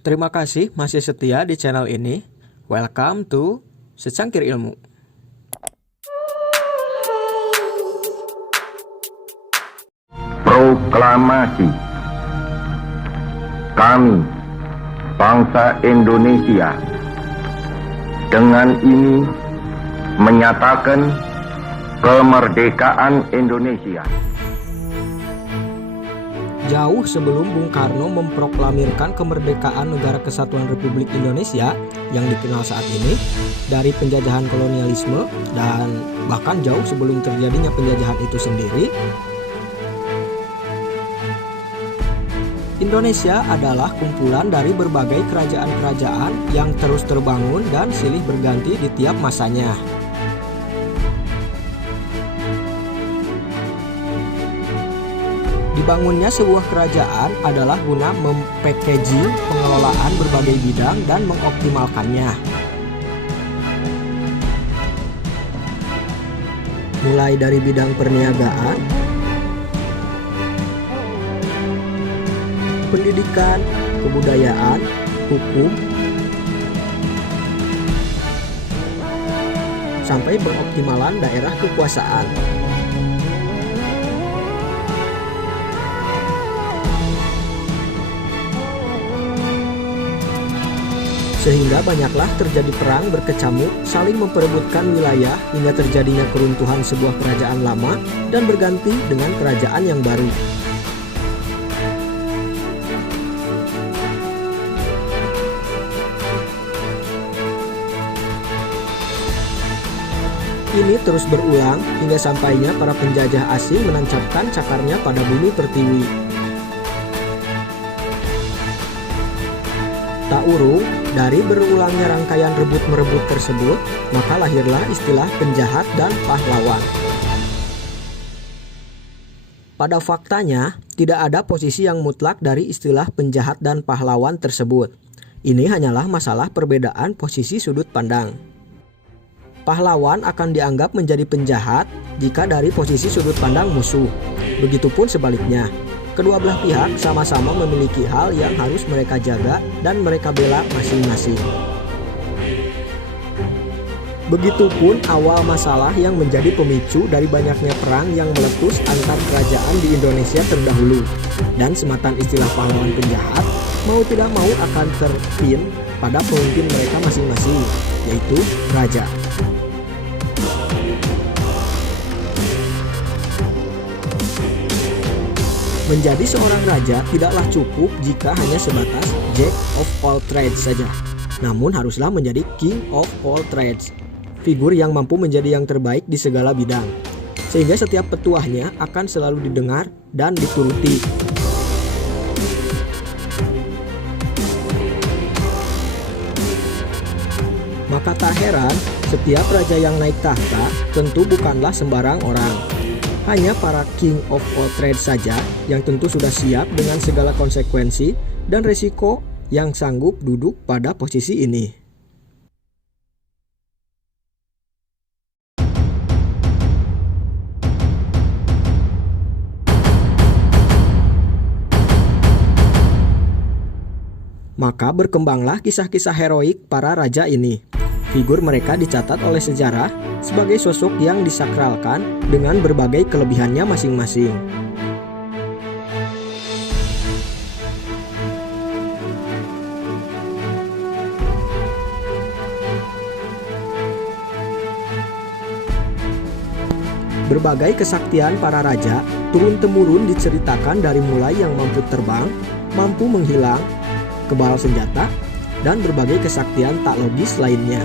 Terima kasih masih setia di channel ini. Welcome to Secangkir Ilmu. Proklamasi. Kami, bangsa Indonesia, dengan ini menyatakan kemerdekaan Indonesia. Jauh sebelum Bung Karno memproklamirkan kemerdekaan Negara Kesatuan Republik Indonesia yang dikenal saat ini dari penjajahan kolonialisme, dan bahkan jauh sebelum terjadinya penjajahan itu sendiri, Indonesia adalah kumpulan dari berbagai kerajaan-kerajaan yang terus terbangun dan silih berganti di tiap masanya. Dibangunnya sebuah kerajaan adalah guna mempackaging pengelolaan berbagai bidang dan mengoptimalkannya. Mulai dari bidang perniagaan, pendidikan, kebudayaan, hukum, sampai pengoptimalan daerah kekuasaan. Sehingga banyaklah terjadi perang berkecamuk, saling memperebutkan wilayah hingga terjadinya keruntuhan sebuah kerajaan lama dan berganti dengan kerajaan yang baru. Ini terus berulang hingga sampainya para penjajah asing menancapkan cakarnya pada bumi pertiwi. Tak urung, dari berulangnya rangkaian rebut-merebut tersebut, maka lahirlah istilah penjahat dan pahlawan. Pada faktanya, tidak ada posisi yang mutlak dari istilah penjahat dan pahlawan tersebut. Ini hanyalah masalah perbedaan posisi sudut pandang. Pahlawan akan dianggap menjadi penjahat jika dari posisi sudut pandang musuh. Begitupun sebaliknya. Kedua belah pihak sama-sama memiliki hal yang harus mereka jaga dan mereka bela masing-masing. Begitupun awal masalah yang menjadi pemicu dari banyaknya perang yang meletus antar kerajaan di Indonesia terdahulu. Dan sematan istilah pahlawan penjahat mau tidak mau akan terpin pada pemimpin mereka masing-masing, yaitu raja. Menjadi seorang raja tidaklah cukup jika hanya sebatas Jack of all trades saja. Namun haruslah menjadi King of all trades. Figur yang mampu menjadi yang terbaik di segala bidang. Sehingga setiap petuahnya akan selalu didengar dan dituruti. Maka tak heran, setiap raja yang naik tahta tentu bukanlah sembarang orang. Hanya para King of all trades saja yang tentu sudah siap dengan segala konsekuensi dan resiko yang sanggup duduk pada posisi ini. Maka berkembanglah kisah-kisah heroik para raja ini. Figur mereka dicatat oleh sejarah sebagai sosok yang disakralkan dengan berbagai kelebihannya masing-masing. Berbagai kesaktian para raja turun-temurun diceritakan dari mulai yang mampu terbang, mampu menghilang, kebal senjata, dan berbagai kesaktian tak logis lainnya.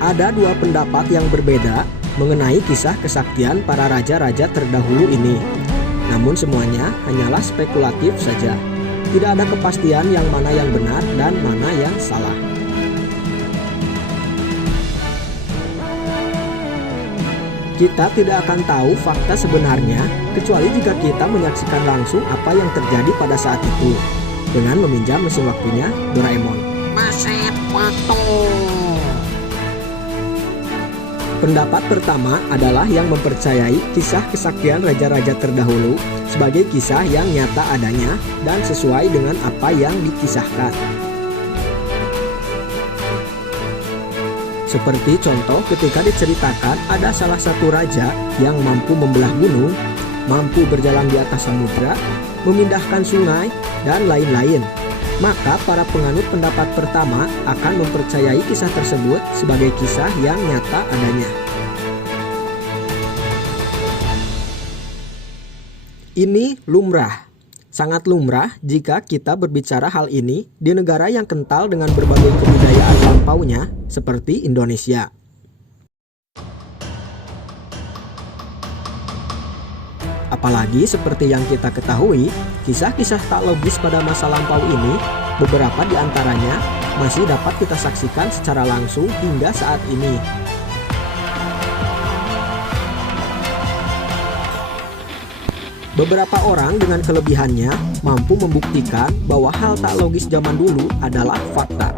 Ada dua pendapat yang berbeda mengenai kisah kesaktian para raja-raja terdahulu ini. Namun semuanya hanyalah spekulatif saja. Tidak ada kepastian yang mana yang benar dan mana yang salah. Kita tidak akan tahu fakta sebenarnya kecuali jika kita menyaksikan langsung apa yang terjadi pada saat itu dengan meminjam mesin waktunya Doraemon. Mesin waktu. Pendapat pertama adalah yang mempercayai kisah kesaktian raja-raja terdahulu sebagai kisah yang nyata adanya dan sesuai dengan apa yang dikisahkan. Seperti contoh ketika diceritakan ada salah satu raja yang mampu membelah gunung, mampu berjalan di atas samudra, memindahkan sungai, dan lain-lain. Maka para penganut pendapat pertama akan mempercayai kisah tersebut sebagai kisah yang nyata adanya. Ini lumrah. Sangat lumrah jika kita berbicara hal ini di negara yang kental dengan berbagai kebudayaan lampaunya seperti Indonesia. Apalagi seperti yang kita ketahui, kisah-kisah tak logis pada masa lampau ini, beberapa di antaranya masih dapat kita saksikan secara langsung hingga saat ini. Beberapa orang dengan kelebihannya mampu membuktikan bahwa hal tak logis zaman dulu adalah fakta.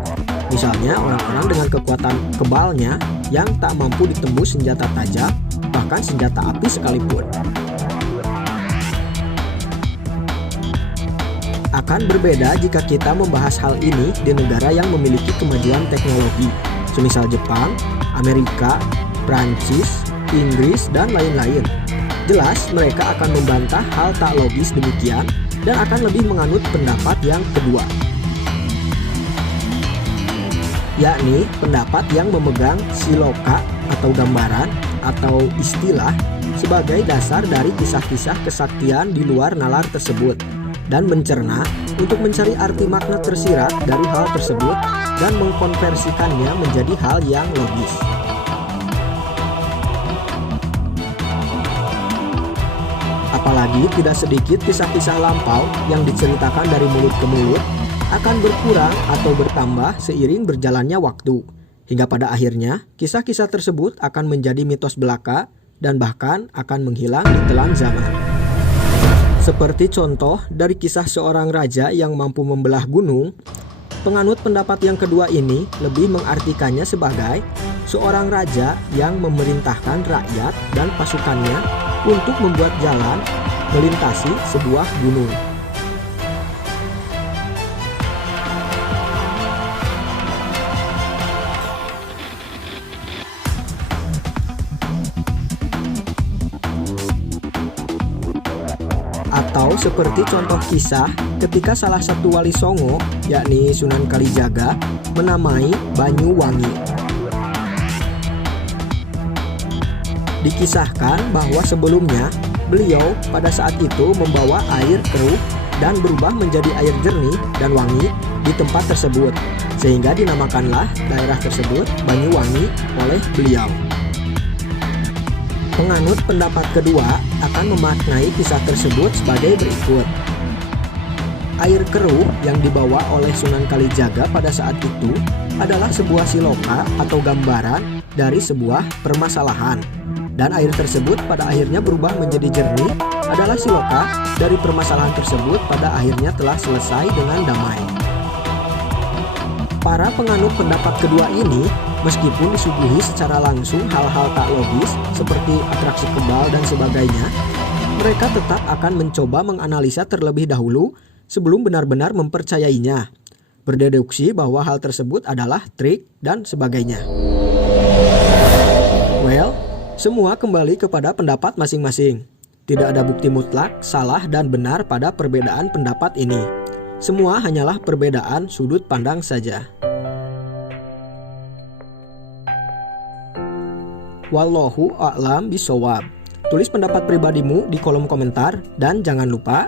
Misalnya orang-orang dengan kekuatan kebalnya yang tak mampu ditembus senjata tajam, bahkan senjata api sekalipun. Akan berbeda jika kita membahas hal ini di negara yang memiliki kemajuan teknologi, semisal Jepang, Amerika, Prancis, Inggris, dan lain-lain. Jelas mereka akan membantah hal tak logis demikian dan akan lebih menganut pendapat yang kedua, yakni pendapat yang memegang siloka atau gambaran atau istilah sebagai dasar dari kisah-kisah kesaktian di luar nalar tersebut, dan mencerna untuk mencari arti makna tersirat dari hal tersebut dan mengkonversikannya menjadi hal yang logis. Apalagi tidak sedikit kisah-kisah lampau yang diceritakan dari mulut ke mulut akan berkurang atau bertambah seiring berjalannya waktu, hingga pada akhirnya kisah-kisah tersebut akan menjadi mitos belaka dan bahkan akan menghilang di telan zaman. Seperti contoh dari kisah seorang raja yang mampu membelah gunung, penganut pendapat yang kedua ini lebih mengartikannya sebagai seorang raja yang memerintahkan rakyat dan pasukannya untuk membuat jalan melintasi sebuah gunung. Atau seperti contoh kisah ketika salah satu wali Songo, yakni Sunan Kalijaga, menamai Banyuwangi. Dikisahkan bahwa sebelumnya beliau pada saat itu membawa air keruh dan berubah menjadi air jernih dan wangi di tempat tersebut, sehingga dinamakanlah daerah tersebut Banyuwangi oleh beliau. Penganut pendapat kedua akan memaknai kisah tersebut sebagai berikut. Air keruh yang dibawa oleh Sunan Kalijaga pada saat itu adalah sebuah siloka atau gambaran dari sebuah permasalahan. Dan air tersebut pada akhirnya berubah menjadi jernih adalah siloka dari permasalahan tersebut pada akhirnya telah selesai dengan damai. Para penganut pendapat kedua ini, meskipun disuguhi secara langsung hal-hal tak logis seperti atraksi kebal dan sebagainya, mereka tetap akan mencoba menganalisa terlebih dahulu sebelum benar-benar mempercayainya, berdeduksi bahwa hal tersebut adalah trik dan sebagainya. Well, semua kembali kepada pendapat masing-masing. Tidak ada bukti mutlak, salah dan benar pada perbedaan pendapat ini. Semua hanyalah perbedaan sudut pandang saja. Wallahu a'lam bishawab. Tulis pendapat pribadimu di kolom komentar dan jangan lupa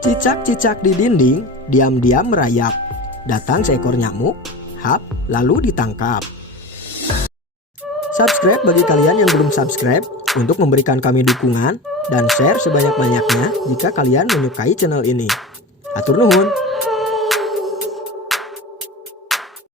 cicak-cicak di dinding diam-diam merayap. Datang seekor nyamuk, hap, lalu ditangkap. Subscribe bagi kalian yang belum subscribe untuk memberikan kami dukungan dan share sebanyak-banyaknya jika kalian menyukai channel ini. Hatur nuhun.